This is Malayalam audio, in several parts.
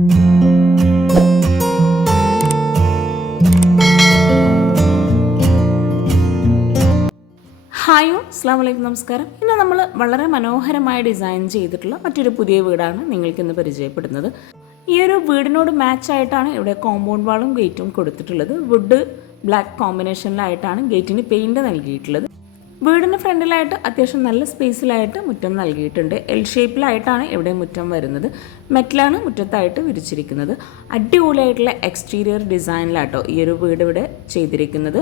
ഹായ് അസ്സാം വലൈക്കും, നമസ്കാരം. ഇന്ന് നമ്മൾ വളരെ മനോഹരമായി ഡിസൈൻ ചെയ്തിട്ടുള്ള മറ്റൊരു പുതിയ വീടാണ് നിങ്ങൾക്കിന്ന് പരിചയപ്പെടുന്നത്. ഈ ഒരു വീടിനോട് മാച്ചായിട്ടാണ് ഇവിടെ കോമ്പൗണ്ട് വാളും ഗേറ്റും കൊടുത്തിട്ടുള്ളത്. വുഡ് ബ്ലാക്ക് കോമ്പിനേഷനിലായിട്ടാണ് ഗേറ്റിന് പെയിൻറ് നൽകിയിട്ടുള്ളത്. വീടിന് ഫ്രണ്ടിലായിട്ട് അത്യാവശ്യം നല്ല സ്പേസിലായിട്ട് മുറ്റം നൽകിയിട്ടുണ്ട്. എൽ ഷേപ്പിലായിട്ടാണ് ഇവിടെ മുറ്റം വരുന്നത്. മെറ്റലാണ് മുറ്റത്തായിട്ട് വിരിച്ചിരിക്കുന്നത്. അടിപൊളിയായിട്ടുള്ള എക്സ്റ്റീരിയർ ഡിസൈനിലാട്ടോ ഈ ഒരു വീട് ഇവിടെ ചെയ്തിരിക്കുന്നത്.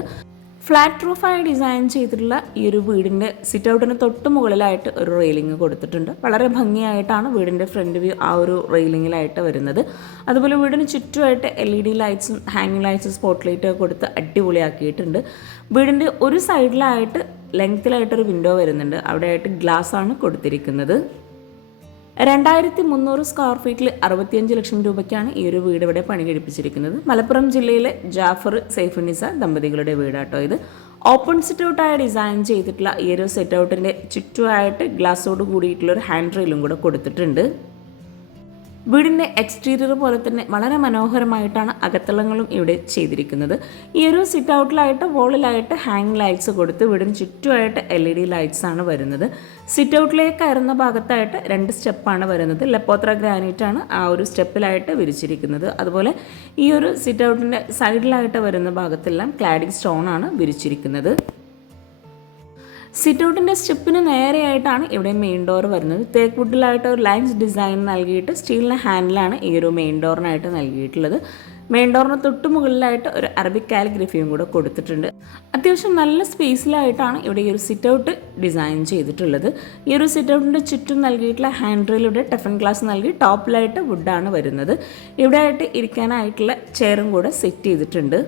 ഫ്ലാറ്റ് റൂഫായി ഡിസൈൻ ചെയ്തിട്ടുള്ള ഈ ഒരു വീടിൻ്റെ സിറ്റ് ഔട്ടിന് തൊട്ട് മുകളിലായിട്ട് ഒരു റെയിലിംഗ് കൊടുത്തിട്ടുണ്ട്. വളരെ ഭംഗിയായിട്ടാണ് വീടിൻ്റെ ഫ്രണ്ട് വ്യൂ ആ ഒരു റെയിലിങ്ങിലായിട്ട് വരുന്നത്. അതുപോലെ വീടിന് ചുറ്റുമായിട്ട് LED ലൈറ്റ്സും ഹാങ്ങിങ് ലൈറ്റ്സും സ്പോട്ട് ലൈറ്റൊക്കെ കൊടുത്ത് അടിപൊളിയാക്കിയിട്ടുണ്ട്. വീടിൻ്റെ ഒരു സൈഡിലായിട്ട് ലെങ്ത്തിലായിട്ടൊരു വിൻഡോ വരുന്നുണ്ട്. അവിടെയായിട്ട് ഗ്ലാസ് ആണ് കൊടുത്തിരിക്കുന്നത്. 2300 സ്ക്വയർ ഫീറ്റിൽ 65 ലക്ഷം രൂപയ്ക്കാണ് ഈ ഒരു വീട് ഇവിടെ പണി കഴിപ്പിച്ചിരിക്കുന്നത്. മലപ്പുറം ജില്ലയിലെ ജാഫർ സൈഫുന്നിസ ദമ്പതികളുടെ വീടാട്ടോ ഇത്. ഓപ്പൺ സിറ്റ് ഔട്ടായി ഡിസൈൻ ചെയ്തിട്ടുള്ള ഈ ഒരു സിറ്റ് ഔട്ടിൻ്റെ ചുറ്റുമായിട്ട് ഗ്ലാസോട് കൂടിയിട്ടുള്ള ഒരു ഹാൻഡ് റെയിലും കൂടെ കൊടുത്തിട്ടുണ്ട്. വീടിൻ്റെ എക്സ്റ്റീരിയർ പോലെ തന്നെ വളരെ മനോഹരമായിട്ടാണ് അകത്തളങ്ങളും ഇവിടെ ചെയ്തിരിക്കുന്നത്. ഈ ഒരു സിറ്റ് ഔട്ടിലായിട്ട് വോളിലായിട്ട് ഹാങ് ലൈറ്റ്സ് കൊടുത്ത് വീടിന് ചുറ്റുമായിട്ട് LED ലൈറ്റ്സ് ആണ് വരുന്നത്. സിറ്റ് ഔട്ടിലേക്ക് കയറുന്ന ഭാഗത്തായിട്ട് 2 സ്റ്റെപ്പാണ് വരുന്നത്. ലെപ്പോത്ര ഗ്രാനൈറ്റ് ആണ് ആ ഒരു സ്റ്റെപ്പിലായിട്ട് വിരിച്ചിരിക്കുന്നത്. അതുപോലെ ഈ ഒരു സിറ്റ് ഔട്ടിൻ്റെ സൈഡിലായിട്ട് വരുന്ന ഭാഗത്തെല്ലാം ക്ലാഡിംഗ് സ്റ്റോൺ ആണ് വിരിച്ചിരിക്കുന്നത്. സിറ്റ് ഔട്ടിൻ്റെ സ്റ്റെപ്പിന് നേരെയായിട്ടാണ് ഇവിടെ മെയിൻ ഡോർ വരുന്നത്. തേക്ക് വുഡിലായിട്ട് ഒരു ലൈൻസ് ഡിസൈൻ നൽകിയിട്ട് സ്റ്റീലിൻ്റെ ഹാൻഡിലാണ് ഈ ഒരു മെയിൻ ഡോറിനായിട്ട് നൽകിയിട്ടുള്ളത്. മെയിൻ ഡോറിന് തൊട്ട് മുകളിലായിട്ട് ഒരു അറബിക് കാലിഗ്രഫിയും കൂടെ കൊടുത്തിട്ടുണ്ട്. അത്യാവശ്യം നല്ല സ്പേസിലായിട്ടാണ് ഇവിടെ ഈ ഒരു സിറ്റ് ഔട്ട് ഡിസൈൻ ചെയ്തിട്ടുള്ളത്. ഈ ഒരു സിറ്റ് ഔട്ടിൻ്റെ ചുറ്റും നൽകിയിട്ടുള്ള ഹാൻഡ് റെയിലൂടെ ടഫൻ ഗ്ലാസ് നൽകി ടോപ്പിലായിട്ട് വുഡാണ് വരുന്നത്. ഇവിടെ ആയിട്ട് ഇരിക്കാനായിട്ടുള്ള ചെയറും കൂടെ സെറ്റ് ചെയ്തിട്ടുണ്ട്.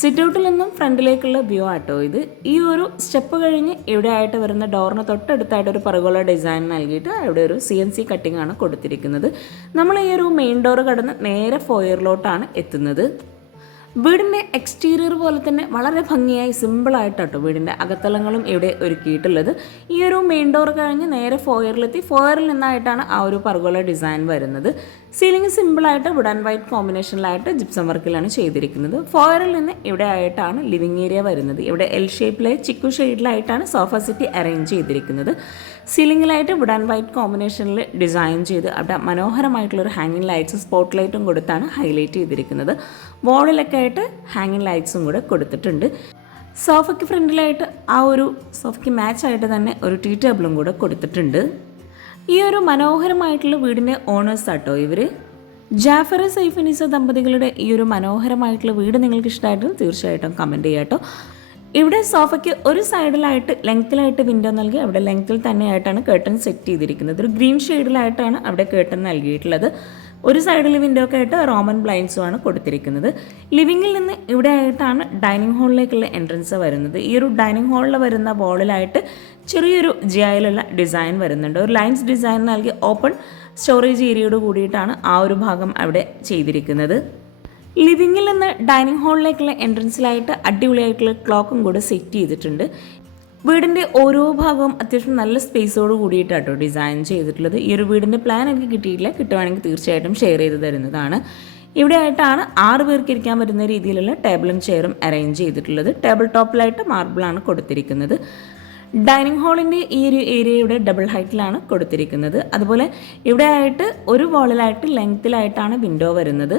സിറ്റ് ഔട്ടിൽ നിന്നും ഫ്രണ്ടിലേക്കുള്ള വ്യൂ ആട്ടോ ഇത്. ഈ ഒരു സ്റ്റെപ്പ് കഴിഞ്ഞ് ഇവിടെ ആയിട്ട് വരുന്ന ഡോറിന് തൊട്ടടുത്തായിട്ട് ഒരു പർഗോള ഡിസൈൻ നൽകിയിട്ട് ഇവിടെ ഒരു CNC കട്ടിംഗ് ആണ് കൊടുത്തിരിക്കുന്നത്. നമ്മൾ ഈ ഒരു മെയിൻ ഡോർ കടന്ന് നേരെ ഫോയറിലോട്ടാണ് എത്തുന്നത്. വീടിൻ്റെ എക്സ്റ്റീരിയർ പോലെ തന്നെ വളരെ ഭംഗിയായി സിമ്പിളായിട്ടോ വീടിൻ്റെ അകത്തളങ്ങളും ഇവിടെ ഒരുക്കിയിട്ടുള്ളത്. ഈ ഒരു മെയിൻ ഡോർ കഴിഞ്ഞ് നേരെ ഫോയറിലെത്തി ഫോയറിൽ നിന്നായിട്ടാണ് ആ ഒരു പർഗോള ഡിസൈൻ വരുന്നത്. സീലിംഗ് സിമ്പിളായിട്ട് വുഡ് ആൻഡ് വൈറ്റ് കോമ്പിനേഷനിലായിട്ട് ജിപ്സം വർക്കിലാണ് ചെയ്തിരിക്കുന്നത്. ഫോയറിൽ നിന്ന് ഇവിടെ ആയിട്ടാണ് ലിവിങ് ഏരിയ വരുന്നത്. ഇവിടെ എൽ ഷേപ്പിലായി ചിക്കു ഷെയ്ഡിലായിട്ടാണ് സോഫ സെറ്റ് അറേഞ്ച് ചെയ്തിരിക്കുന്നത്. സീലിംഗിലായിട്ട് വുഡ് ആൻഡ് വൈറ്റ് കോമ്പിനേഷനിൽ ഡിസൈൻ ചെയ്ത് അവിടെ മനോഹരമായിട്ടുള്ളൊരു ഹാങ്ങിങ് ലൈറ്റ്സും സ്പോട്ട് ലൈറ്റും കൊടുത്താണ് ഹൈലൈറ്റ് ചെയ്തിരിക്കുന്നത്. വോളിലൊക്കെ ആയിട്ട് ഹാങ്ങിങ് ലൈറ്റ്സും കൂടെ കൊടുത്തിട്ടുണ്ട്. സോഫയ്ക്ക് ഫ്രണ്ടിലായിട്ട് ആ ഒരു സോഫയ്ക്ക് മാച്ചായിട്ട് തന്നെ ഒരു ടീ ടേബിളും കൂടെ കൊടുത്തിട്ടുണ്ട്. ഈ ഒരു മനോഹരമായിട്ടുള്ള വീടിൻ്റെ ഓണേഴ്സ് ആട്ടോ ഇവർ. ജാഫർ സൈഫുന്നിസ ദമ്പതികളുടെ ഈ ഒരു മനോഹരമായിട്ടുള്ള വീട് നിങ്ങൾക്ക് ഇഷ്ടമായിട്ടും തീർച്ചയായിട്ടും കമൻറ്റ് ചെയ്യാട്ടോ. ഇവിടെ സോഫയ്ക്ക് ഒരു സൈഡിലായിട്ട് ലെങ്ത്തിലായിട്ട് വിൻഡോ നൽകി അവിടെ ലെങ്ത്തിൽ തന്നെയായിട്ടാണ് കേട്ടൺ സെറ്റ് ചെയ്തിരിക്കുന്നത്. ഒരു ഗ്രീൻ ഷെയ്ഡിലായിട്ടാണ് അവിടെ കേട്ടൺ നൽകിയിട്ടുള്ളത്. ഒരു സൈഡിൽ വിൻഡോ ഒക്കെ ആയിട്ട് റോമൻ ബ്ലൈൻഡ്സും ആണ് കൊടുത്തിരിക്കുന്നത്. ലിവിങ്ങിൽ നിന്ന് ഇവിടെ ആയിട്ടാണ് ഡൈനിങ് ഹാളിലേക്കുള്ള എൻട്രൻസ് വരുന്നത്. ഈ ഒരു ഡൈനിങ് ഹാളിൽ വരുന്ന വോളിലായിട്ട് ചെറിയൊരു ജിയായിലുള്ള ഡിസൈൻ വരുന്നുണ്ട്. ഒരു ലൈൻസ് ഡിസൈൻ നൽകി ഓപ്പൺ സ്റ്റോറേജ് ഏരിയയോട് കൂടിയിട്ടാണ് ആ ഒരു ഭാഗം അവിടെ ചെയ്തിരിക്കുന്നത്. ലിവിങ്ങിൽ നിന്ന് ഡൈനിങ് ഹാളിലേക്കുള്ള എൻട്രൻസിലായിട്ട് അടിപൊളിയായിട്ടുള്ള ക്ലോക്കും കൂടെ സെറ്റ് ചെയ്തിട്ടുണ്ട്. വീടിൻ്റെ ഓരോ ഭാഗവും അത്യാവശ്യം നല്ല സ്പേസോട് കൂടിയിട്ടാട്ടോ ഡിസൈൻ ചെയ്തിട്ടുള്ളത്. ഈ ഒരു വീടിൻ്റെ പ്ലാൻ എനിക്ക് കിട്ടിയിട്ടില്ല, കിട്ടുവാണെങ്കിൽ തീർച്ചയായിട്ടും ഷെയർ ചെയ്ത് തരുന്നതാണ്. ഇവിടെ ആയിട്ടാണ് 6 പേർക്ക് ഇരിക്കാൻ പറ്റുന്ന രീതിയിലുള്ള ടേബിളും ചെയറും അറേഞ്ച് ചെയ്തിട്ടുള്ളത്. ടേബിൾ ടോപ്പിലായിട്ട് മാർബിളാണ് കൊടുത്തിരിക്കുന്നത്. ഡൈനിങ് ഹാളിൻ്റെ ഈ ഒരു ഏരിയയുടെ ഡബിൾ ഹൈറ്റിലാണ് കൊടുത്തിരിക്കുന്നത്. അതുപോലെ ഇവിടെ ആയിട്ട് ഒരു വാളിലായിട്ട് ലെങ്ത്തിലായിട്ടാണ് വിൻഡോ വരുന്നത്.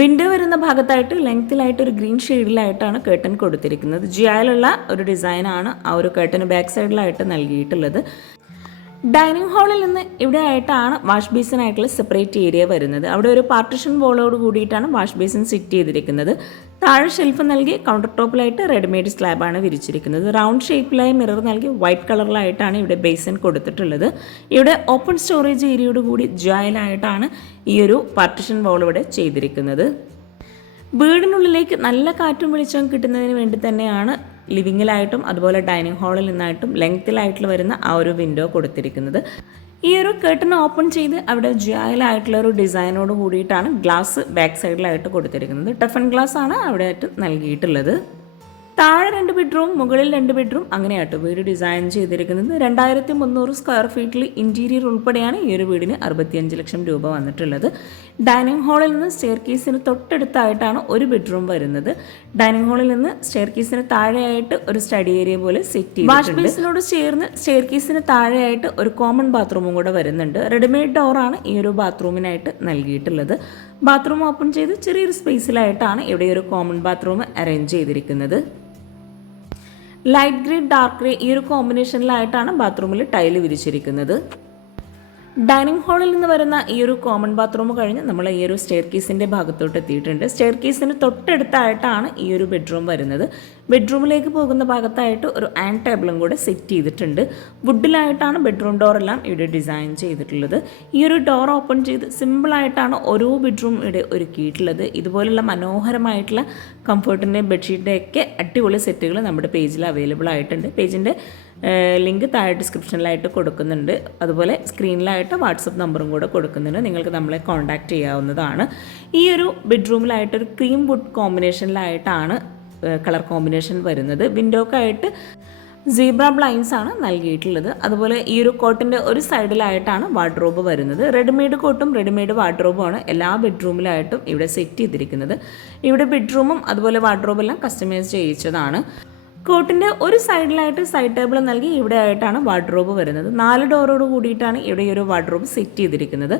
വിൻഡോ വരുന്ന ഭാഗത്തായിട്ട് ലെങ്ത്തിലായിട്ട് ഒരു ഗ്രീൻ ഷെയ്ഡിലായിട്ടാണ് കേട്ടൺ കൊടുത്തിരിക്കുന്നത്. ജിയായിലുള്ള ഒരു ഡിസൈനാണ് ആ ഒരു കേട്ടന് ബാക്ക് സൈഡിലായിട്ട് നൽകിയിട്ടുള്ളത്. ഡൈനിങ് ഹാളിൽ നിന്ന് ഇവിടെ ആയിട്ടാണ് വാഷ് ബേസിനായിട്ടുള്ള സെപ്പറേറ്റ് ഏരിയ വരുന്നത്. അവിടെ ഒരു പാർട്ടിഷൻ വോളോട് കൂടിയിട്ടാണ് വാഷ് ബേസിൻ സെറ്റ് ചെയ്തിരിക്കുന്നത്. താഴെ ഷെൽഫ് നൽകി കൗണ്ടർ ടോപ്പിലായിട്ട് റെഡിമെയ്ഡ് സ്ലാബാണ് വിരിച്ചിരിക്കുന്നത്. റൗണ്ട് ഷേപ്പിലായി മിറർ നൽകി വൈറ്റ് കളറിലായിട്ടാണ് ഇവിടെ ബേസിൻ കൊടുത്തിട്ടുള്ളത്. ഇവിടെ ഓപ്പൺ സ്റ്റോറേജ് ഏരിയയോട് കൂടി ജോയിലായിട്ടാണ് ഈ ഒരു പാർട്ടിഷൻ വോൾ ഇവിടെ ചെയ്തിരിക്കുന്നത്. വീടിനുള്ളിലേക്ക് നല്ല കാറ്റും വെളിച്ചവും കിട്ടുന്നതിന് വേണ്ടി തന്നെയാണ് ലിവിങ്ങിലായിട്ടും അതുപോലെ ഡൈനിങ് ഹാളിൽ നിന്നായിട്ടും ലെങ്ത്തിലായിട്ടുള്ള വരുന്ന ആ ഒരു വിൻഡോ കൊടുത്തിരിക്കുന്നത്. ഈ ഒരു കർട്ടൻ ഓപ്പൺ ചെയ്ത് അവിടെ ജോയിലായിട്ടുള്ള ഒരു ഡിസൈനോട് കൂടിയിട്ടാണ് ഗ്ലാസ് ബാക്ക് സൈഡിലായിട്ട് കൊടുത്തിരിക്കുന്നത്. ടഫൻ ഗ്ലാസ് ആണ് അവിടെ ആയിട്ട് നൽകിയിട്ടുള്ളത്. താഴെ 2 ബെഡ്റൂം, മുകളിൽ 2 ബെഡ്റൂം, അങ്ങനെയാട്ടോ വീട് ഡിസൈൻ ചെയ്തിരിക്കുന്നത്. 2300 സ്ക്വയർ ഫീറ്റിൽ ഇൻറ്റീരിയർ ഉൾപ്പെടെയാണ് ഈ ഒരു വീടിന് 65 ലക്ഷം രൂപ വന്നിട്ടുള്ളത്. ഡൈനിങ് ഹാളിൽ നിന്ന് സ്റ്റെയർ കേസിന് തൊട്ടടുത്തായിട്ടാണ് ഒരു ബെഡ്റൂം വരുന്നത്. ഡൈനിങ് ഹാളിൽ നിന്ന് സ്റ്റെയർ കേസിന് താഴെയായിട്ട് ഒരു സ്റ്റഡി ഏരിയ പോലെ സെറ്റ് ചെയ്തിട്ടുണ്ട്. വാഷ് ബേസിനോട് ചേർന്ന് സ്റ്റെയർ കേസിന് താഴെയായിട്ട് ഒരു കോമൺ ബാത്റൂമും കൂടെ വരുന്നുണ്ട്. റെഡിമെയ്ഡ് ഡോറാണ് ഈ ഒരു ബാത്റൂമിനായിട്ട് നൽകിയിട്ടുള്ളത്. ബാത്റൂം ഓപ്പൺ ചെയ്ത് ചെറിയൊരു സ്പേസിലായിട്ടാണ് ഇവിടെ ഒരു കോമൺ ബാത്റൂം അറേഞ്ച് ചെയ്തിരിക്കുന്നത്. ലൈറ്റ് ഗ്രേ, ഡാർക്ക് ഗ്രേ ഈ ഒരു കോമ്പിനേഷനിലായിട്ടാണ് ബാത്റൂമിൽ ടൈല് വിരിച്ചിരിക്കുന്നത്. ഡൈനിങ് ഹാളിൽ നിന്ന് വരുന്ന ഈ ഒരു കോമൺ ബാത്റൂം കഴിഞ്ഞ് നമ്മൾ ഈ ഒരു സ്റ്റെയർ കേസിൻ്റെ ഭാഗത്തോട്ട് എത്തിയിട്ടുണ്ട്. സ്റ്റെയർ കേസിന് തൊട്ടടുത്തായിട്ടാണ് ഈ ഒരു ബെഡ്റൂം വരുന്നത്. ബെഡ്റൂമിലേക്ക് പോകുന്ന ഭാഗത്തായിട്ട് ഒരു ആൻഡ് ടേബിളും കൂടെ സെറ്റ് ചെയ്തിട്ടുണ്ട്. വുഡിലായിട്ടാണ് ബെഡ്റൂം ഡോറെല്ലാം ഇവിടെ ഡിസൈൻ ചെയ്തിട്ടുള്ളത്. ഈ ഒരു ഡോർ ഓപ്പൺ ചെയ്ത് സിമ്പിളായിട്ടാണ് ഓരോ ബെഡ്റൂം ഇവിടെ ഒരുക്കിയിട്ടുള്ളത്. ഇതുപോലുള്ള മനോഹരമായിട്ടുള്ള കംഫർട്ടിൻ്റെ ബെഡ്ഷീറ്റിൻ്റെ ഒക്കെ അടിപൊളി സെറ്റുകൾ നമ്മുടെ പേജിൽ അവൈലബിൾ ആയിട്ടുണ്ട്. പേജിൻ്റെ ലിങ്ക് താഴെ ഡിസ്ക്രിപ്ഷനിലായിട്ട് കൊടുക്കുന്നുണ്ട്. അതുപോലെ സ്ക്രീനിലായിട്ട് വാട്സപ്പ് നമ്പറും കൂടെ കൊടുക്കുന്നുണ്ട്. നിങ്ങൾക്ക് നമ്മളെ കോൺടാക്റ്റ് ചെയ്യാവുന്നതാണ്. ഈ ഒരു ബെഡ്റൂമിലായിട്ടൊരു ക്രീം വുഡ് കോമ്പിനേഷനിലായിട്ടാണ് കളർ കോമ്പിനേഷൻ വരുന്നത്. വിൻഡോക്കായിട്ട് സീബ്ര ബ്ലൈൻസ് ആണ് നൽകിയിട്ടുള്ളത്. അതുപോലെ ഈ ഒരു കോട്ടിൻ്റെ ഒരു സൈഡിലായിട്ടാണ് വാർഡ്രോബ് വരുന്നത്. റെഡിമെയ്ഡ് കോട്ടും റെഡിമെയ്ഡ് വാർഡ്രോബുമാണ് എല്ലാ ബെഡ്റൂമിലായിട്ടും ഇവിടെ സെറ്റ് ചെയ്തിരിക്കുന്നത്. ഇവിടെ ബെഡ്റൂമും അതുപോലെ വാർഡ്രോബെല്ലാം കസ്റ്റമൈസ് ചെയ്യിച്ചതാണ്. കോട്ടിൻ്റെ ഒരു സൈഡിലായിട്ട് സൈഡ് ടേബിൾ നൽകി ഇവിടെ ആയിട്ടാണ് വാർഡ്രോബ് വരുന്നത്. 4 ഡോറോട് കൂടിയിട്ടാണ് ഇവിടെ ഒരു വാർഡ്രോബ് സെറ്റ് ചെയ്തിരിക്കുന്നത്.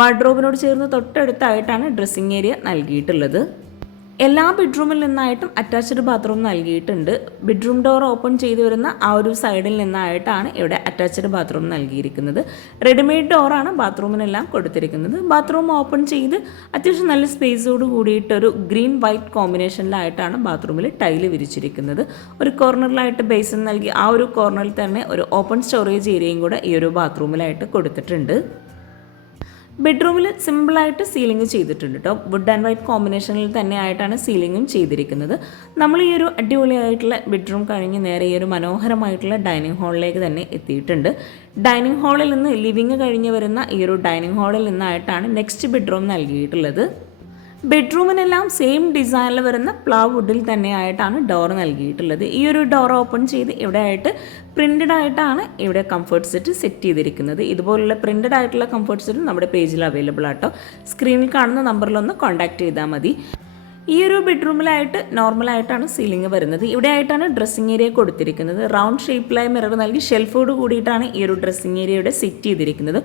വാർഡ്രോബിനോട് ചേർന്ന് തൊട്ടടുത്തായിട്ടാണ് ഡ്രസ്സിംഗ് ഏരിയ നൽകിയിട്ടുള്ളത്. എല്ലാ ബെഡ്റൂമിൽ നിന്നായിട്ടും അറ്റാച്ച്ഡ് ബാത്റൂം നൽകിയിട്ടുണ്ട്. ബെഡ്റൂം ഡോർ ഓപ്പൺ ചെയ്തു വരുന്ന ആ ഒരു സൈഡിൽ നിന്നായിട്ടാണ് ഇവിടെ അറ്റാച്ച്ഡ് ബാത്റൂം നൽകിയിരിക്കുന്നത്. റെഡിമെയ്ഡ് ഡോറാണ് ബാത്റൂമിനെല്ലാം കൊടുത്തിരിക്കുന്നത്. ബാത്റൂം ഓപ്പൺ ചെയ്ത് അത്യാവശ്യം നല്ല സ്പേസോട് കൂടിയിട്ടൊരു ഗ്രീൻ വൈറ്റ് കോമ്പിനേഷനിലായിട്ടാണ് ബാത്റൂമിൽ ടൈല് വിരിച്ചിരിക്കുന്നത്. ഒരു കോർണറിലായിട്ട് ബേസിൻ നൽകി ആ ഒരു കോർണറിൽ തന്നെ ഒരു ഓപ്പൺ സ്റ്റോറേജ് ഏരിയയും കൂടെ ഈ ഒരു ബാത്റൂമിലായിട്ട് കൊടുത്തിട്ടുണ്ട്. ബെഡ്റൂമിൽ സിമ്പിളായിട്ട് സീലിംഗ് ചെയ്തിട്ടുണ്ട് കേട്ടോ. വുഡ് ആൻഡ് വൈറ്റ് കോമ്പിനേഷനിൽ തന്നെ ആയിട്ടാണ് സീലിംഗും ചെയ്തിരിക്കുന്നത്. നമ്മൾ ഈ ഒരു അടിപൊളിയായിട്ടുള്ള ബെഡ്റൂം കഴിഞ്ഞ് നേരെ ഈ ഒരു മനോഹരമായിട്ടുള്ള ഡൈനിങ് ഹാളിലേക്ക് തന്നെ എത്തിയിട്ടുണ്ട്. ഡൈനിങ് ഹാളിൽ നിന്ന് ലിവിങ് കഴിഞ്ഞ് വരുന്ന ഈ ഒരു ഡൈനിങ് ഹാളിൽ നിന്നായിട്ടാണ് നെക്സ്റ്റ് ബെഡ്റൂം നൽകിയിട്ടുള്ളത്. ബെഡ്റൂമിനെല്ലാം സെയിം ഡിസൈനിൽ വരുന്ന പ്ലാവ് വുഡിൽ തന്നെയായിട്ടാണ് ഡോർ നൽകിയിട്ടുള്ളത്. ഈ ഒരു ഡോർ ഓപ്പൺ ചെയ്ത് ഇവിടെ ആയിട്ട് പ്രിൻറ്റഡ് ആയിട്ടാണ് ഇവിടെ കംഫർട്ട് സെറ്റ് ചെയ്തിരിക്കുന്നത്. ഇതുപോലുള്ള പ്രിൻറ്റഡ് ആയിട്ടുള്ള കംഫർട്ട് സെറ്റ് നമ്മുടെ പേജിൽ അവൈലബിൾ ആട്ടോ. സ്ക്രീനിൽ കാണുന്ന നമ്പറിലൊന്ന് കോൺടാക്റ്റ് ചെയ്താൽ മതി. ഈ ഒരു ബെഡ്റൂമിലായിട്ട് നോർമലായിട്ടാണ് സീലിംഗ് വരുന്നത്. ഇവിടെ ആയിട്ടാണ് ഡ്രസ്സിംഗ് ഏരിയ കൊടുത്തിരിക്കുന്നത്. റൗണ്ട് ഷേപ്പിലായി മിറർ നൽകി ഷെൽഫോട് കൂടിയിട്ടാണ് ഈ ഒരു ഡ്രസ്സിംഗ് ഏരിയയുടെ സെറ്റ് ചെയ്തിരിക്കുന്നത്.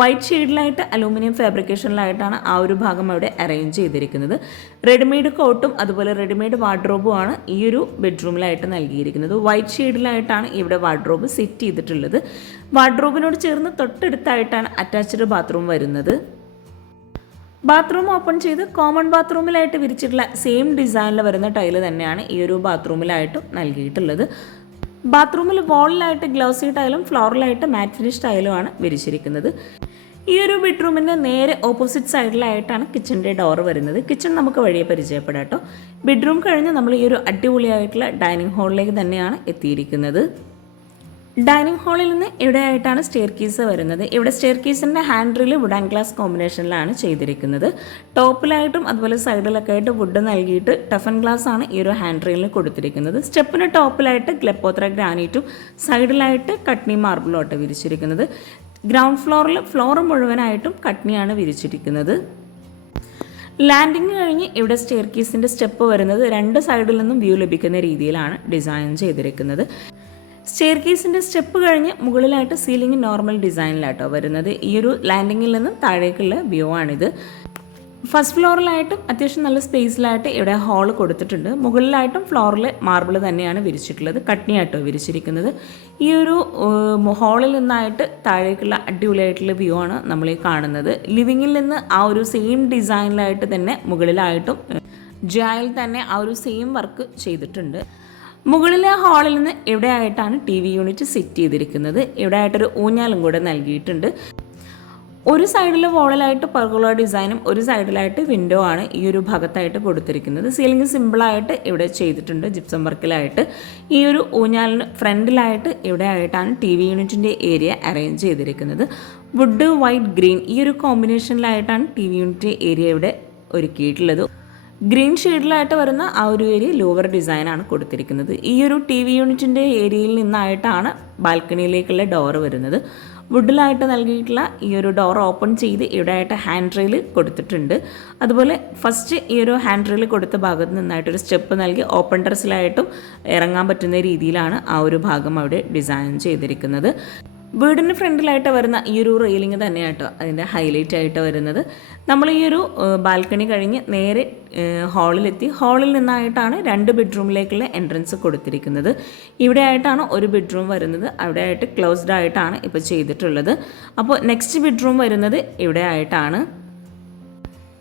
വൈറ്റ് ഷെയ്ഡിലായിട്ട് അലൂമിനിയം ഫാബ്രിക്കേഷനിലായിട്ടാണ് ആ ഒരു ഭാഗം അവിടെ അറേഞ്ച് ചെയ്തിരിക്കുന്നത്. റെഡിമെയ്ഡ് കോട്ടും അതുപോലെ റെഡിമെയ്ഡ് വാർഡ്രോബുമാണ് ഈ ഒരു ബെഡ്റൂമിലായിട്ട് നൽകിയിരിക്കുന്നത്. വൈറ്റ് ഷെയ്ഡിലായിട്ടാണ് ഇവിടെ വാർഡ്രോബ് സെറ്റ് ചെയ്തിട്ടുള്ളത്. വാർഡ്രോബിനോട് ചേർന്ന് തൊട്ടടുത്തായിട്ടാണ് അറ്റാച്ച്ഡ് ബാത്റൂം വരുന്നത്. ബാത്റൂം ഓപ്പൺ ചെയ്ത് കോമൺ ബാത്റൂമിലായിട്ട് വിരിച്ചിട്ടുള്ള സെയിം ഡിസൈനിൽ വരുന്ന ടൈല് തന്നെയാണ് ഈ ഒരു ബാത്റൂമിലായിട്ടും നൽകിയിട്ടുള്ളത്. ബാത്റൂമിൽ വാളിലായിട്ട് ഗ്ലോസി ടൈലും ഫ്ലോറിലായിട്ട് മാറ്റ് ഫിനിഷ് ടൈലുമാണ് വിരിച്ചിരിക്കുന്നത്. ഈ ഒരു ബെഡ്റൂമിൻ്റെ നേരെ ഓപ്പോസിറ്റ് സൈഡിലായിട്ടാണ് കിച്ചണിൻ്റെ ഡോർ വരുന്നത്. കിച്ചൺ നമുക്ക് വഴിയെ പരിചയപ്പെടാം കേട്ടോ. ബെഡ്റൂം കഴിഞ്ഞ് നമ്മൾ ഈ ഒരു അടിപൊളിയായിട്ടുള്ള ഡൈനിങ് ഹാളിലേക്ക് തന്നെയാണ് എത്തിയിരിക്കുന്നത്. ഡൈനിങ് ഹാളിൽ നിന്ന് ഇവിടെയായിട്ടാണ് സ്റ്റെയർ കേസ് വരുന്നത്. ഇവിടെ സ്റ്റെയർ കേസിൻ്റെ ഹാൻഡിൽ വുഡ് ആൻഡ് ഗ്ലാസ് കോമ്പിനേഷനിലാണ് ചെയ്തിരിക്കുന്നത്. ടോപ്പിലായിട്ടും അതുപോലെ സൈഡിലൊക്കെ ആയിട്ട് വുഡ് നൽകിയിട്ട് ടഫൻ ഗ്ലാസ് ആണ് ഈ ഒരു ഹാൻഡ് റെയിലിൽ കൊടുത്തിരിക്കുന്നത്. സ്റ്റെപ്പിന് ടോപ്പിലായിട്ട് ഗ്ലെപ്പോത്ര ഗ്രാനൈറ്റും സൈഡിലായിട്ട് കട്നി മാർബിളോട്ട് വിരിച്ചിരിക്കുന്നത്. ഗ്രൗണ്ട് ഫ്ലോർ മുഴുവനായിട്ടും കട്നിയാണ് വിരിച്ചിരിക്കുന്നത്. ലാൻഡിങ് കഴിഞ്ഞ് ഇവിടെ സ്റ്റെയർ കേസിൻ്റെ സ്റ്റെപ്പ് വരുന്നത് 2 സൈഡിൽ നിന്നും വ്യൂ ലഭിക്കുന്ന രീതിയിലാണ് ഡിസൈൻ ചെയ്തിരിക്കുന്നത്. സ്റ്റെയർ കേസിൻ്റെ സ്റ്റെപ്പ് കഴിഞ്ഞ് മുകളിലായിട്ട് സീലിംഗ് നോർമൽ ഡിസൈനിലാട്ടോ വരുന്നത്. ഈ ഒരു ലാൻഡിങ്ങിൽ നിന്നും താഴേക്കുള്ള വ്യൂ ആണിത്. ഫസ്റ്റ് ഫ്ലോറിലായിട്ടും അത്യാവശ്യം നല്ല സ്പേസിലായിട്ട് ഇവിടെ ഹാൾ കൊടുത്തിട്ടുണ്ട്. മുകളിലായിട്ടും ഫ്ലോറിൽ മാർബിൾ തന്നെയാണ് വിരിച്ചിട്ടുള്ളത്. കട്നിയായിട്ടോ വിരിച്ചിരിക്കുന്നത്. ഈ ഒരു ഹാളിൽ നിന്നായിട്ട് താഴേക്കുള്ള അടിപൊളിയായിട്ടുള്ള വ്യൂ ആണ് നമ്മൾ ഈ കാണുന്നത്. ലിവിങ്ങിൽ നിന്ന് ആ ഒരു സെയിം ഡിസൈനിലായിട്ട് തന്നെ മുകളിലായിട്ടും ജായിൽ തന്നെ ആ ഒരു സെയിം വർക്ക് ചെയ്തിട്ടുണ്ട്. മുകളിലെ ഹാളിൽ നിന്ന് ഇവിടെയായിട്ടാണ് TV യൂണിറ്റ് സെറ്റ് ചെയ്തിരിക്കുന്നത്. ഇവിടെ ആയിട്ടൊരു ഊഞ്ഞാലും കൂടെ നൽകിയിട്ടുണ്ട്. ഒരു സൈഡിൽ വോളിലായിട്ട് പെർഗോള ഡിസൈനും ഒരു സൈഡിലായിട്ട് വിൻഡോ ആണ് ഈ ഒരു ഭാഗത്തായിട്ട് കൊടുത്തിരിക്കുന്നത്. സീലിംഗ് സിമ്പിളായിട്ട് ഇവിടെ ചെയ്തിട്ടുണ്ട് ജിപ്സം വർക്കിലായിട്ട്. ഈ ഒരു ഊഞ്ഞാലിന് ഫ്രണ്ടിലായിട്ട് ഇവിടെ ആയിട്ടാണ് TV യൂണിറ്റിൻ്റെ ഏരിയ അറേഞ്ച് ചെയ്തിരിക്കുന്നത്. വുഡ് വൈറ്റ് ഗ്രീൻ ഈ ഒരു കോമ്പിനേഷനിലായിട്ടാണ് TV യൂണിറ്റ് ഏരിയ ഇവിടെ ഒരുക്കിയിട്ടുള്ളത്. ഗ്രീൻ ഷെയ്ഡിലായിട്ട് വരുന്ന ആ ഒരു ഏരിയ ലോവർ ഡിസൈനാണ് കൊടുത്തിരിക്കുന്നത്. ഈ ഒരു TV യൂണിറ്റിൻ്റെ ഏരിയയിൽ നിന്നായിട്ടാണ് ബാൽക്കണിയിലേക്കുള്ള ഡോറ് വരുന്നത്. വുഡിലായിട്ട് നൽകിയിട്ടുള്ള ഈ ഒരു ഡോർ ഓപ്പൺ ചെയ്ത് ഇവിടെയായിട്ട് ഹാൻഡ് റെയിൽ കൊടുത്തിട്ടുണ്ട്. അതുപോലെ ഫസ്റ്റ് ഈ ഒരു ഹാൻഡ് റെയിൽ കൊടുത്ത ഭാഗത്ത് നിന്നായിട്ടൊരു സ്റ്റെപ്പ് നൽകി ഓപ്പൺ ടെറസിലായിട്ടും ഇറങ്ങാൻ പറ്റുന്ന രീതിയിലാണ് ആ ഒരു ഭാഗം അവിടെ ഡിസൈൻ ചെയ്തിരിക്കുന്നത്. വീടിന് ഫ്രണ്ടിലായിട്ട് വരുന്ന ഈ ഒരു റെയിലിംഗ് തന്നെയാട്ടോ അതിൻ്റെ ഹൈലൈറ്റ് ആയിട്ട് വരുന്നത്. നമ്മൾ ഈ ഒരു ബാൽക്കണി കഴിഞ്ഞ് നേരെ ഹാളിലെത്തി. ഹാളിൽ നിന്നായിട്ടാണ് 2 ബെഡ്റൂമിലേക്കുള്ള എൻട്രൻസ് കൊടുത്തിരിക്കുന്നത്. ഇവിടെ ആയിട്ടാണ് ഒരു ബെഡ്റൂം വരുന്നത്. അവിടെ ആയിട്ട് ക്ലോസ്ഡ് ആയിട്ടാണ് ഇപ്പോൾ ചെയ്തിട്ടുള്ളത്. അപ്പോൾ നെക്സ്റ്റ് ബെഡ്റൂം വരുന്നത് ഇവിടെ ആയിട്ടാണ്.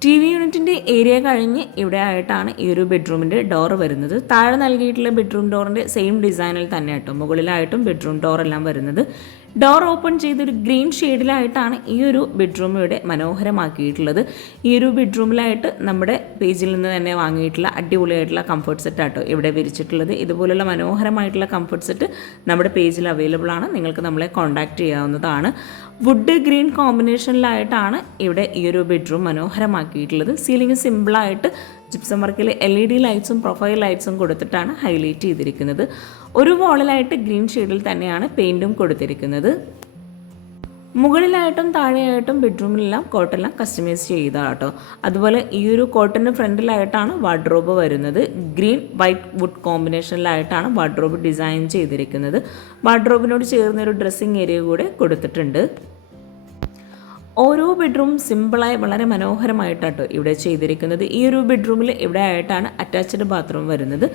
TV യൂണിറ്റിൻ്റെ ഏരിയ കഴിഞ്ഞ് ഇവിടെ ആയിട്ടാണ് ഈ ഒരു ബെഡ്റൂമിൻ്റെ ഡോർ വരുന്നത്. താഴെ നൽകിയിട്ടുള്ള ബെഡ്റൂം ഡോറിൻ്റെ സെയിം ഡിസൈനിൽ തന്നെ ആട്ടോ മുകളിലായിട്ടും ബെഡ്റൂം ഡോറെല്ലാം വരുന്നത്. ഡോർ ഓപ്പൺ ചെയ്തൊരു ഗ്രീൻ ഷെയ്ഡിലായിട്ടാണ് ഈ ഒരു ബെഡ്റൂം ഇവിടെ മനോഹരമാക്കിയിട്ടുള്ളത്. ഈ ഒരു ബെഡ്റൂമിലായിട്ട് നമ്മുടെ പേജിൽ നിന്ന് തന്നെ വാങ്ങിയിട്ടുള്ള അടിപൊളിയായിട്ടുള്ള കംഫർട്ട് സെറ്റ് ആട്ടോ ഇവിടെ വിരിച്ചിട്ടുള്ളത്. ഇതുപോലുള്ള മനോഹരമായിട്ടുള്ള കംഫർട്ട് സെറ്റ് നമ്മുടെ പേജിൽ അവൈലബിൾ ആണ്. നിങ്ങൾക്ക് നമ്മളെ കോൺടാക്റ്റ് ചെയ്യാവുന്നതാണ്. വുഡ് ഗ്രീൻ കോമ്പിനേഷനിലായിട്ടാണ് ഇവിടെ ഈ ഒരു ബെഡ്റൂം മനോഹരമാക്കിയിട്ടുള്ളത്. സീലിംഗ് സിമ്പിളായിട്ട് ജിപ്സം വർക്കിൽ LED ലൈറ്റ്സും പ്രൊഫൈൽ ലൈറ്റ്സും കൊടുത്തിട്ടാണ് ഹൈലൈറ്റ് ചെയ്തിരിക്കുന്നത്. ഒരു വാളിലായിട്ട് ഗ്രീൻ ഷെയ്ഡിൽ തന്നെയാണ് പെയിൻറ്റും കൊടുത്തിരിക്കുന്നത്. മുകളിലായിട്ടും താഴെയായിട്ടും ബെഡ്റൂമിലെല്ലാം കോട്ടെല്ലാം കസ്റ്റമൈസ് ചെയ്തതാട്ടോ. അതുപോലെ ഈ ഒരു കോട്ടൻ്റെ ഫ്രണ്ടിലായിട്ടാണ് വാർഡ്രോബ് വരുന്നത്. ഗ്രീൻ വൈറ്റ് വുഡ് കോമ്പിനേഷനിലായിട്ടാണ് വാർഡ്രോബ് ഡിസൈൻ ചെയ്തിരിക്കുന്നത്. വാർഡ്രോബിനോട് ചേർന്നൊരു ഡ്രസ്സിങ് ഏരിയ കൂടെ കൊടുത്തിട്ടുണ്ട്. ഓരോ ബെഡ്റൂം സിമ്പിളായി വളരെ മനോഹരമായിട്ടാട്ടോ ഇവിടെ ചെയ്തിരിക്കുന്നത്. ഈ ഒരു ബെഡ്റൂമിൽ ഇവിടെ ആയിട്ടാണ് അറ്റാച്ച്ഡ് ബാത്റൂം വരുന്നത്.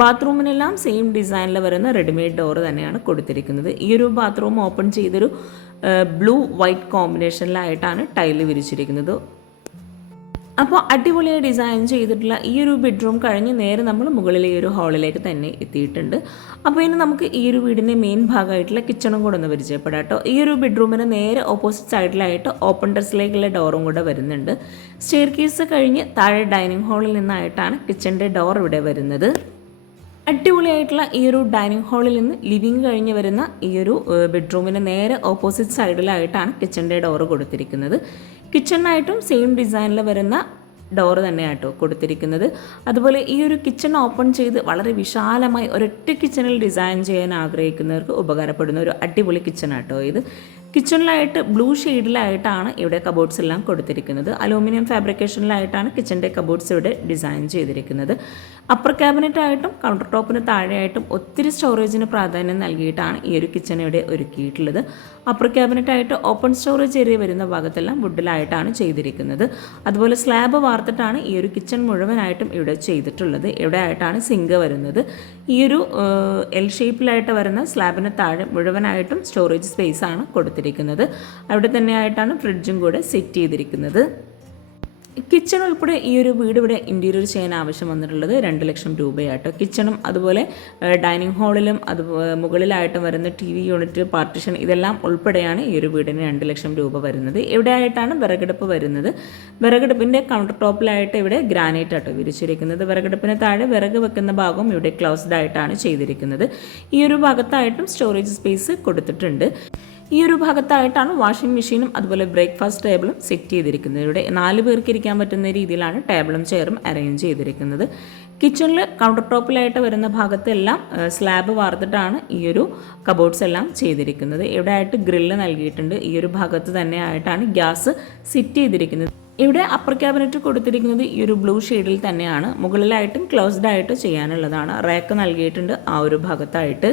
ബാത്റൂമിനെല്ലാം സെയിം ഡിസൈനിൽ വരുന്ന റെഡിമെയ്ഡ് ഡോർ തന്നെയാണ് കൊടുത്തിരിക്കുന്നത്. ഈ ഒരു ബാത്റൂം ഓപ്പൺ ചെയ്തൊരു ബ്ലൂ വൈറ്റ് കോമ്പിനേഷനിലായിട്ടാണ് ടൈല് വിരിച്ചിരിക്കുന്നത്. അപ്പോൾ അടിപൊളിയായി ഡിസൈൻ ചെയ്തിട്ടുള്ള ഈ ഒരു ബെഡ്റൂം കഴിഞ്ഞ് നേരെ നമ്മൾ മുകളിലെ ഈ ഒരു ഹാളിലേക്ക് തന്നെ എത്തിയിട്ടുണ്ട്. അപ്പോൾ ഇനി നമുക്ക് ഈ ഒരു വീടിൻ്റെ മെയിൻ ഭാഗമായിട്ടുള്ള കിച്ചണും കൂടെ ഒന്ന് പരിചയപ്പെടാം കേട്ടോ. ഈ ഒരു ബെഡ്റൂമിന് നേരെ ഓപ്പോസിറ്റ് സൈഡിലായിട്ട് ഓപ്പൺ ടെറസിലേക്കുള്ള ഡോറും കൂടെ വരുന്നുണ്ട്. സ്റ്റെയർ കേസ് കഴിഞ്ഞ് താഴെ ഡൈനിങ് ഹാളിൽ നിന്നായിട്ടാണ് കിച്ചൻ്റെ ഡോർ ഇവിടെ വരുന്നത്. അടിപൊളിയായിട്ടുള്ള ഈ ഒരു ഡൈനിങ് ഹാളിൽ നിന്ന് ലിവിങ് കഴിഞ്ഞ് വരുന്ന ഈ ഒരു ബെഡ്റൂമിന് നേരെ ഓപ്പോസിറ്റ് സൈഡിലായിട്ടാണ് കിച്ചൻ്റെ ഡോറ് കൊടുത്തിരിക്കുന്നത്. കിച്ചണിനായിട്ടും സെയിം ഡിസൈനിൽ വരുന്ന ഡോറ് തന്നെയാട്ടോ കൊടുത്തിരിക്കുന്നത്. അതുപോലെ ഈ ഒരു കിച്ചൺ ഓപ്പൺ ചെയ്ത് വളരെ വിശാലമായി ഒരൊറ്റ കിച്ചണിൽ ഡിസൈൻ ചെയ്യാൻ ആഗ്രഹിക്കുന്നവർക്ക് ഉപകാരപ്പെടുന്ന ഒരു അടിപൊളി കിച്ചണാട്ടോ ഇത്. കിച്ചണിലായിട്ട് ബ്ലൂ ഷെയ്ഡിലായിട്ടാണ് ഇവിടെ കബോർഡ്സ് എല്ലാം കൊടുത്തിരിക്കുന്നത്. അലൂമിനിയം ഫാബ്രിക്കേഷനിലായിട്ടാണ് കിച്ചൻ്റെ കബോർഡ്സ് ഇവിടെ ഡിസൈൻ ചെയ്തിരിക്കുന്നത്. അപ്പർ ക്യാബിനറ്റ് ആയിട്ടും കൗണ്ടർ ടോപ്പിന് താഴെയായിട്ടും ഒത്തിരി സ്റ്റോറേജിന് പ്രാധാന്യം നൽകിയിട്ടാണ് ഈ ഒരു കിച്ചൺ ഇവിടെ ഒരുക്കിയിട്ടുള്ളത്. അപ്പർ ക്യാബിനറ്റ് ആയിട്ട് ഓപ്പൺ സ്റ്റോറേജ് ഏരിയ വരുന്ന ഭാഗത്തെല്ലാം വുഡിലായിട്ടാണ് ചെയ്തിരിക്കുന്നത്. അതുപോലെ സ്ലാബ് വാർത്തിട്ടാണ് ഈ ഒരു കിച്ചൺ മുഴുവനായിട്ടും ഇവിടെ ചെയ്തിട്ടുള്ളത്. ഇവിടെ ആയിട്ടാണ് സിങ്ക് വരുന്നത്. ഈ ഒരു എൽ ഷേപ്പിലായിട്ട് വരുന്ന സ്ലാബിന് താഴെ മുഴുവനായിട്ടും സ്റ്റോറേജ് സ്പേസ് ആണ് കൊടുത്തിരിക്കുന്നത്. അവിടെ തന്നെയായിട്ടാണ് ഫ്രിഡ്ജും കൂടെ സെറ്റ് ചെയ്തിരിക്കുന്നത്. കിച്ചൺ ഉൾപ്പെടെ ഈ ഒരു വീട് ഇവിടെ ഇൻറ്റീരിയർ ചെയ്യാൻ ആവശ്യം വന്നിട്ടുള്ളത് 2 ലക്ഷം രൂപയാട്ടോ. കിച്ചണും അതുപോലെ ഡൈനിങ് ഹാളിലും മുകളിലായിട്ടും വരുന്ന TV യൂണിറ്റ് പാർട്ടിഷൻ ഇതെല്ലാം ഉൾപ്പെടെയാണ് ഈ ഒരു വീടിന് 2 ലക്ഷം രൂപ വരുന്നത്. ഇവിടെ ആയിട്ടാണ് വിറകടുപ്പ് വരുന്നത്. വിറകടുപ്പിൻ്റെ കൗണ്ടർ ടോപ്പിലായിട്ട് ഇവിടെ ഗ്രാനൈറ്റ് ആട്ടോ വിരിച്ചിരിക്കുന്നത്. വിറകടുപ്പിന് താഴെ വിറക് വെക്കുന്ന ഭാഗവും ഇവിടെ ക്ലോസ്ഡ് ആയിട്ടാണ് ചെയ്തിരിക്കുന്നത്. ഈ ഒരു ഭാഗത്തായിട്ടും സ്റ്റോറേജ് സ്പേസ് കൊടുത്തിട്ടുണ്ട്. ഈ ഒരു ഭാഗത്തായിട്ടാണ് വാഷിംഗ് മെഷീനും അതുപോലെ ബ്രേക്ക്ഫാസ്റ്റ് ടേബിളും സെറ്റ് ചെയ്തിരിക്കുന്നത്. ഇവിടെ 4 പേർക്ക് ഇരിക്കാൻ പറ്റുന്ന രീതിയിലാണ് ടേബിളും ചെയറും അറേഞ്ച് ചെയ്തിരിക്കുന്നത്. കിച്ചണിൽ കൗണ്ടർ ടോപ്പിലായിട്ട് വരുന്ന ഭാഗത്തെല്ലാം സ്ലാബ് വാർത്തിട്ടാണ് ഈ ഒരു കബോർഡ്സ് എല്ലാം ചെയ്തിരിക്കുന്നത്. ഇവിടെ ആയിട്ട് ഗ്രില്ല് നൽകിയിട്ടുണ്ട്. ഈ ഒരു ഭാഗത്ത് തന്നെ ആയിട്ടാണ് ഗ്യാസ് സെറ്റ് ചെയ്തിരിക്കുന്നത്. ഇവിടെ അപ്പർ ക്യാബിനറ്റ് കൊടുത്തിരിക്കുന്നത് ഈ ഒരു ബ്ലൂ ഷെയ്ഡിൽ തന്നെയാണ്. മുകളിലായിട്ടും ക്ലോസ്ഡ് ആയിട്ട് ചെയ്യാനുള്ളതാണ്. റാക്ക് നൽകിയിട്ടുണ്ട് ആ ഒരു ഭാഗത്തായിട്ട്.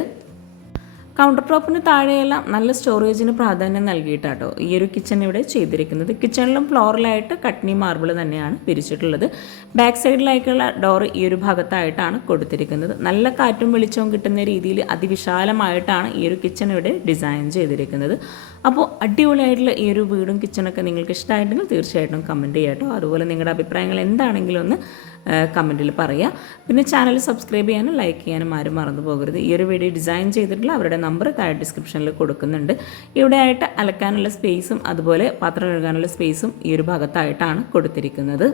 കൗണ്ടർ ടോപ്പിന് താഴെയെല്ലാം നല്ല സ്റ്റോറേജിന് പ്രാധാന്യം നൽകിയിട്ടാട്ടോ ഈ ഒരു കിച്ചൺ ഇവിടെ ചെയ്തിരിക്കുന്നത്. കിച്ചണിലും ഫ്ലോറിലായിട്ട് കട്നി മാർബിൾ തന്നെയാണ് പിരിച്ചിട്ടുള്ളത്. ബാക്ക് സൈഡിലേക്കുള്ള ഡോർ ഈ ഒരു ഭാഗത്തായിട്ടാണ് കൊടുത്തിരിക്കുന്നത്. നല്ല കാറ്റും വെളിച്ചവും കിട്ടുന്ന രീതിയിൽ അതിവിശാലമായിട്ടാണ് ഈ ഒരു കിച്ചൺ ഇവിടെ ഡിസൈൻ ചെയ്തിരിക്കുന്നത്. അപ്പോൾ അടിപൊളിയായിട്ടുള്ള ഈ ഒരു വീടും കിച്ചണൊക്കെ നിങ്ങൾക്ക് ഇഷ്ടമായിട്ടുണ്ടെങ്കിൽ തീർച്ചയായിട്ടും കമൻറ്റ് ചെയ്യാട്ടോ. അതുപോലെ നിങ്ങളുടെ അഭിപ്രായങ്ങൾ എന്താണെങ്കിലും ഒന്ന് കമൻറ്റിൽ പറയുക. പിന്നെ ചാനൽ സബ്സ്ക്രൈബ് ചെയ്യാനും ലൈക്ക് ചെയ്യാനും ആരും മറന്നു പോകരുത്. ഈ ഒരു വീഡിയോ ഡിസൈൻ ചെയ്തിട്ടുള്ള അവരുടെ നമ്പർ താഴെ ഡിസ്ക്രിപ്ഷനിൽ കൊടുക്കുന്നുണ്ട്. ഇവിടെ ആയിട്ട് അലക്കാനുള്ള സ്പേസും അതുപോലെ പാത്രം കഴുകാനുള്ള സ്പേസും ഈ ഒരു ഭാഗത്തായിട്ടാണ് കൊടുത്തിരിക്കുന്നത്.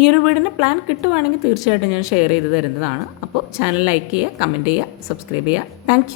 ഈ ഒരു വീടിൻ്റെ പ്ലാൻ കിട്ടുവാണെങ്കിൽ തീർച്ചയായിട്ടും ഞാൻ ഷെയർ ചെയ്ത് തരുന്നതാണ്. അപ്പോൾ ചാനൽ ലൈക്ക് ചെയ്യുക, കമൻറ്റ് ചെയ്യുക, സബ്സ്ക്രൈബ് ചെയ്യുക. താങ്ക്